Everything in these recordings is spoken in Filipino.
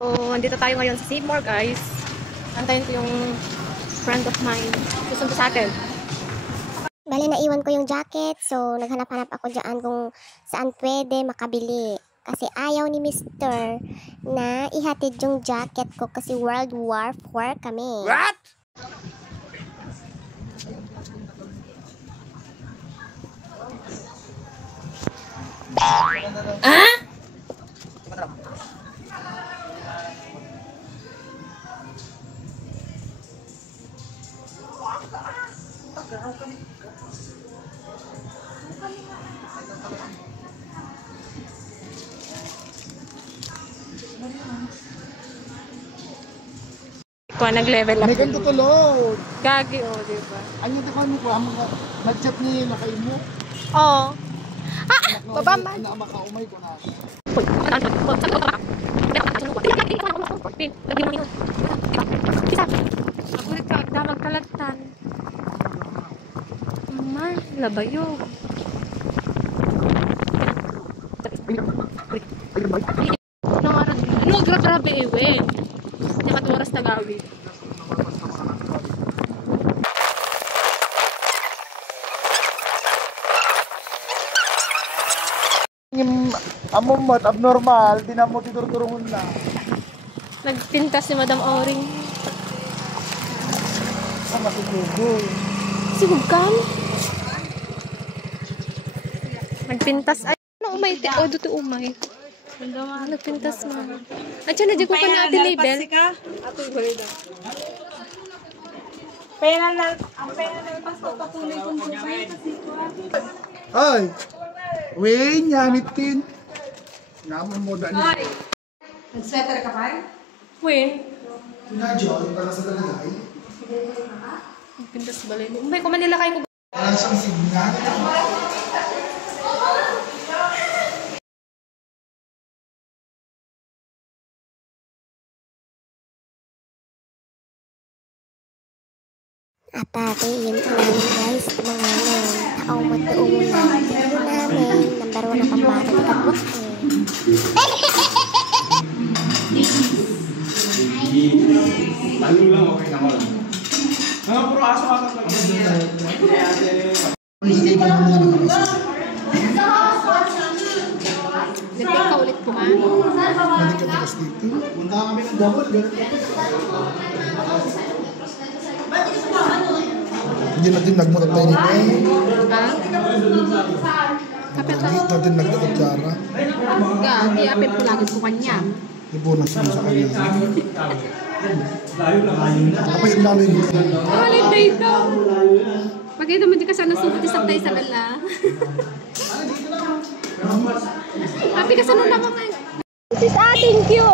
So, andito tayo ngayon sa Seymour, guys. Antayin ko yung friend of mine. Susunod sa atin. Bale, naiwan ko yung jacket. So, naghanap-hanap ako dyan kung saan pwede makabili. Kasi ayaw ni Mr. na ihatid yung jacket ko kasi World War IV kami. What? Ah? Ikaw nag-level up. May ganito tulog. Gagi, oh, diba? Ano ito ka mo ko? Nag-chat niya yung lakay mo. Oo. Baba man. Naama ka, umay ko na. Agulit ka, damag kalatan. Man, labayo. Ano, grabe iwe. Nakatuwaras tagawid. Yung amomot, abnormal, di na mo titurturungan na. Nagpintas si Madam Oring. Ang matutugol. Sigugkan? Nagpintas. Ay, ano umay? O, duto umay. Nagpintas mo. Ay, tiyan na, di ko pa na atin label. Ang pera na pasto patuloy kong buhay kasi ko. Ay! Wait, nyamitin. Naman mo daan. Nag-sweater ka pa? Wait. Sinadyo, yung pala sa talagay. Nagpintas balay. Umay, kumanila kayo ko. Wala siyang signal. At yun po namin guys, mga taong matuo na video namin. Number 1 na pambata na kagbot Lalo lang okay naman. Mga puro aso-aso lang. Nagting ka ulit ko, ha? Balik ka tigas dito. Punta kami ng double. Hindi natin nagmutat tayo ni May. Ha? Kapit ka. Hindi natin nagkakutsara. Gagi, apit ko lagi ko kanya. Ibunas mo sa kanya. Kapag yung lalo yung Holiday daw. Pagkita mo di ka sana sulit isang tayo sa gala. Happy ka sana naman nga. Thank you.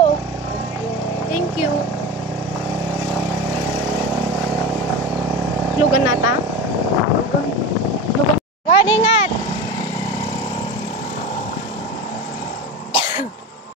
Thank you. Lugan nata.